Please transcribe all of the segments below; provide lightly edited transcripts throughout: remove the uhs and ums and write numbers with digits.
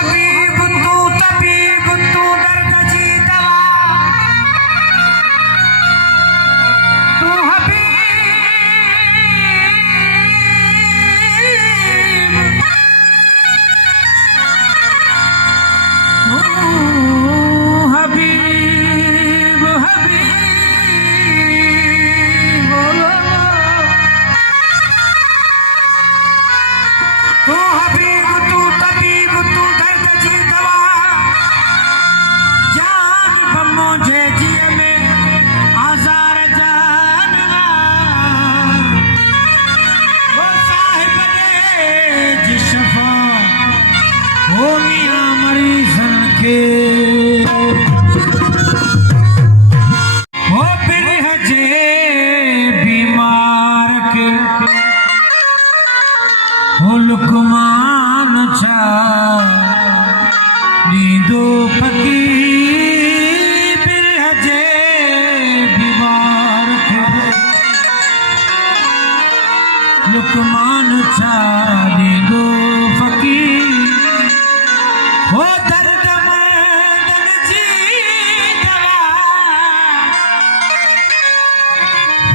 हबीब तू तबीब तू दर्द जी दवा तू हबीब तू तबीब तू दर्द जी दवा जान मुझे जिए में आजार जानवा वो साहिब जी शफा हो मियां मरीज़न के हो बिरह जे बीमार के हो लुकमान छा नींदो फकीर बिरह जे बीमार के लुकमान छा नींदो फकीर हो दर्द मर्दन जी दवा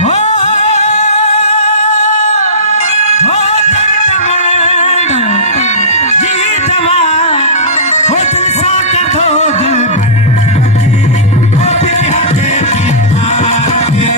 हो दर्द मर्दन जी दवा हो दिल सा कर दो दिल भर हो बिरह जे बीमार के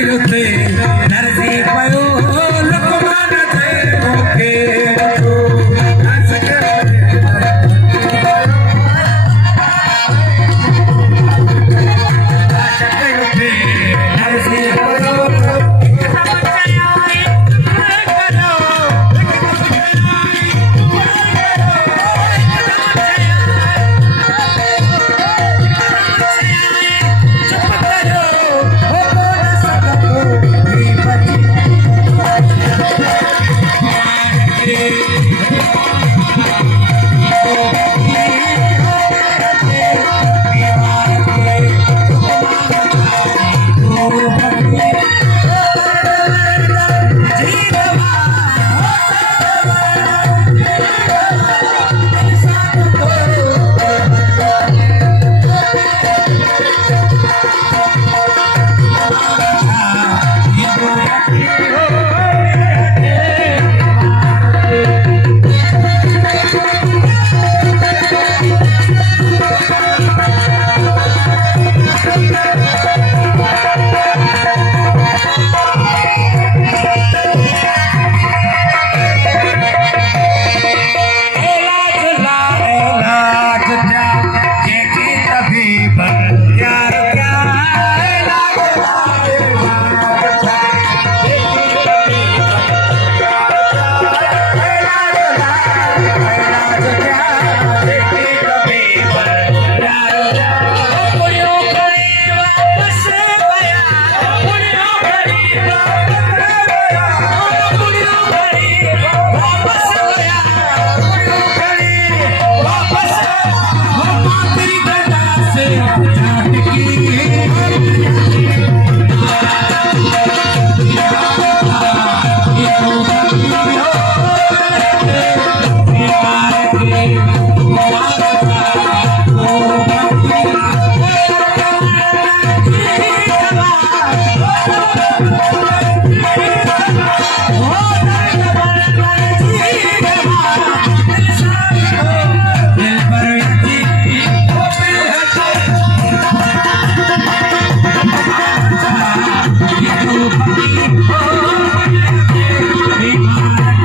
युते नरसी पयो लुकमान जे मूंखे ॾिठो लाशक युते नरसी पयो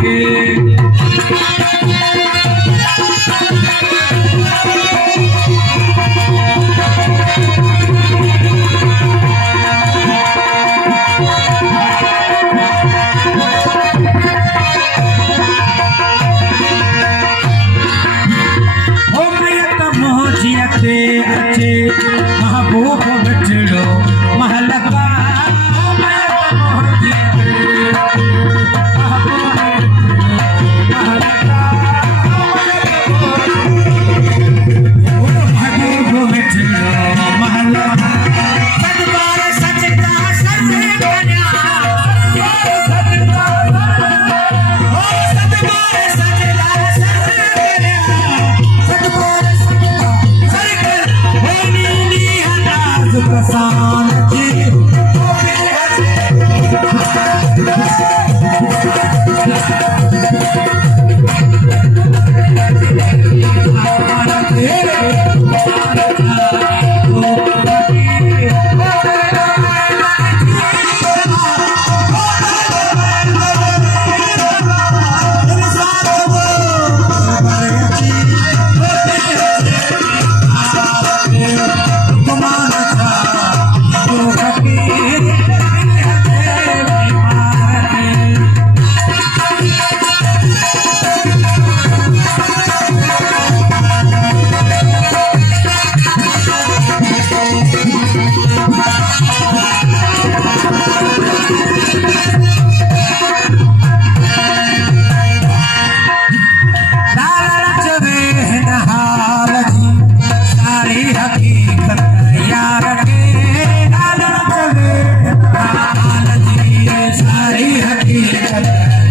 के रे